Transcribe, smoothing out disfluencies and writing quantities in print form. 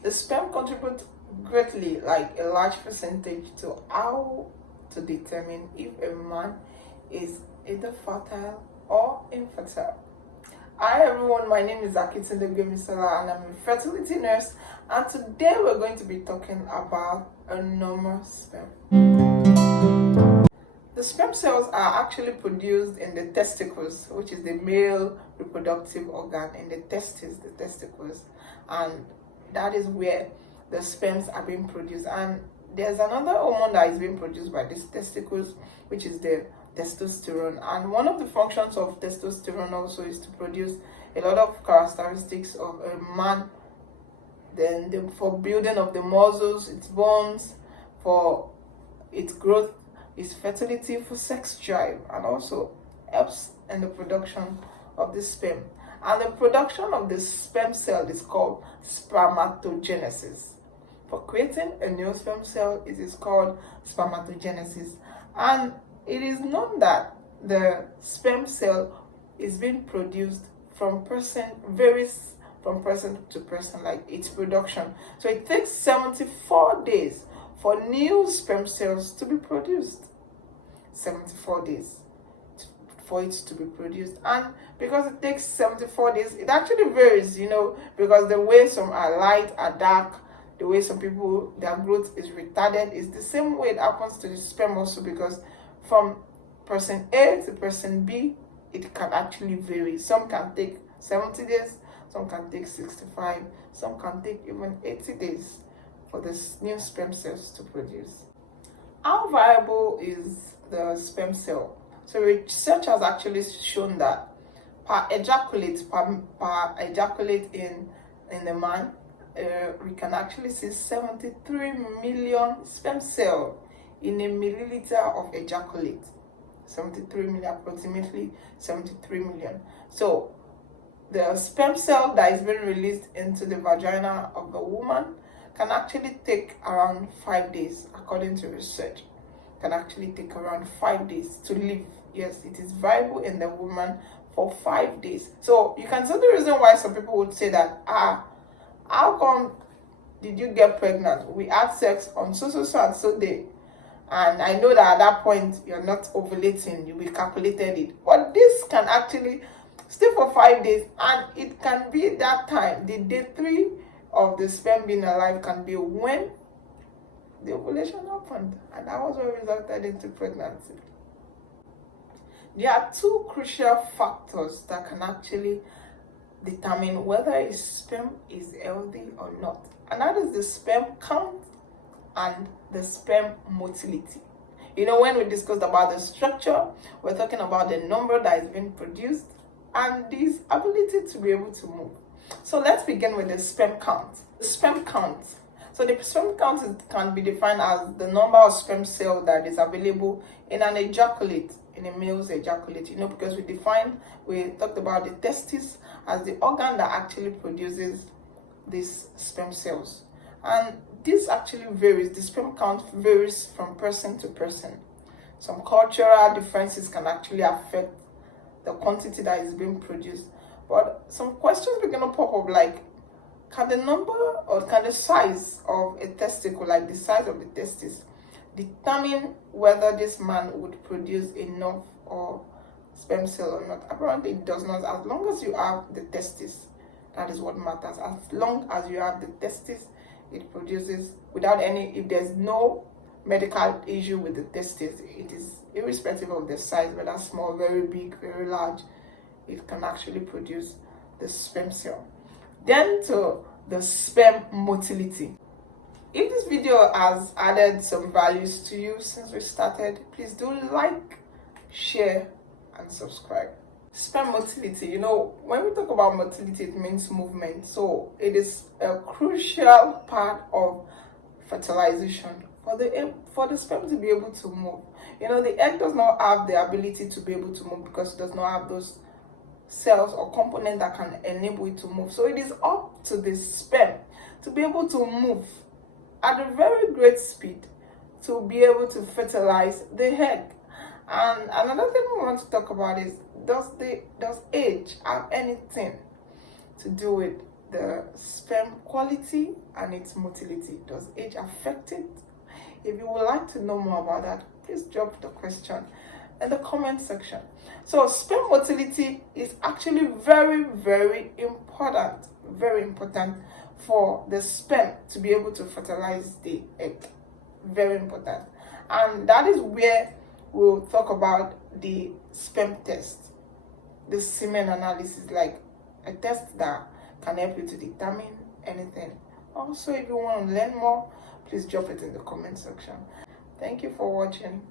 The sperm contributes greatly, like a large percentage, to how to determine if a man is either fertile or infertile. Hi everyone, my name is Akitunde Gemisola and I'm a fertility nurse, and today we're going to be talking about a normal sperm. The sperm cells are actually produced in the testicles, which is the male reproductive organ, in the testicles, and that is where the sperms are being produced. And there's another hormone that is being produced by these testicles, which is the testosterone. And one of the functions of testosterone also is to produce a lot of characteristics of a man. Then for building of the muscles, its bones, for its growth, its fertility, for sex drive, and also helps in the production of the sperm. And the production of the sperm cell is called spermatogenesis. For creating a new sperm cell, it is called spermatogenesis. And it is known that the sperm cell is being produced varies from person to person, like its production. So it takes 74 days for new sperm cells to be produced. 74 days for it to be produced. And because it takes 74 days, it actually varies, because the way some are light, are dark, the way some people, their growth is retarded, is the same way it happens to the sperm also, because from person A to person B, it can actually vary. Some can take 70 days, some can take 65, some can take even 80 days for the new sperm cells to produce. How viable is the sperm cell? So research has actually shown that per ejaculate in the man, we can actually see 73 million sperm cell in a milliliter of ejaculate. 73 million, approximately 73 million. So the sperm cell that is being released into the vagina of the woman can actually take around 5 days, according to research. Can actually take around 5 days to live. Yes, it is viable in the woman for 5 days. So you can see the reason why some people would say that, how come did you get pregnant? We had sex on so and so day, and I know that at that point you're not ovulating, we calculated it. But this can actually stay for 5 days, and it can be that time, the day 3 of the sperm being alive can be when the ovulation happened, and that was what resulted into pregnancy. There are two crucial factors that can actually determine whether a sperm is healthy or not, and that is the sperm count and the sperm motility. When we discussed about the structure, we're talking about the number that is being produced and this ability to be able to move. So let's begin with the sperm count. The sperm count. So the sperm count can be defined as the number of sperm cells that is available in an ejaculate, in a male's ejaculate, because we talked about the testis as the organ that actually produces these sperm cells. And this actually varies. The sperm count varies from person to person. Some cultural differences can actually affect the quantity that is being produced. But some questions begin to pop up, like, can the number or can the size of a testicle, like the size of the testis, determine whether this man would produce enough or sperm cell or not? Apparently it does not. As long as you have the testis, that is what matters. As long as you have the testis, it produces without if there's no medical issue with the testis, it is irrespective of the size, whether small, very big, very large, it can actually produce the sperm cell. Then to the sperm motility. If this video has added some values to you since we started, please do like, share, and subscribe. Sperm motility, when we talk about motility, it means movement. So it is a crucial part of fertilization for the sperm to be able to move. The egg does not have the ability to be able to move because it does not have those cells or components that can enable it to move. So it is up to the sperm to be able to move at a very great speed to be able to fertilize the egg. And another thing we want to talk about is, does age have anything to do with the sperm quality and its motility. Does age affect it? If you would like to know more about that, please drop the question in the comment section. So sperm motility is actually very, very important for the sperm to be able to fertilize the egg. Very important. And that is where we'll talk about the sperm test, the semen analysis, like a test that can help you to determine anything. Also, if you want to learn more, please drop it in the comment section. Thank you for watching.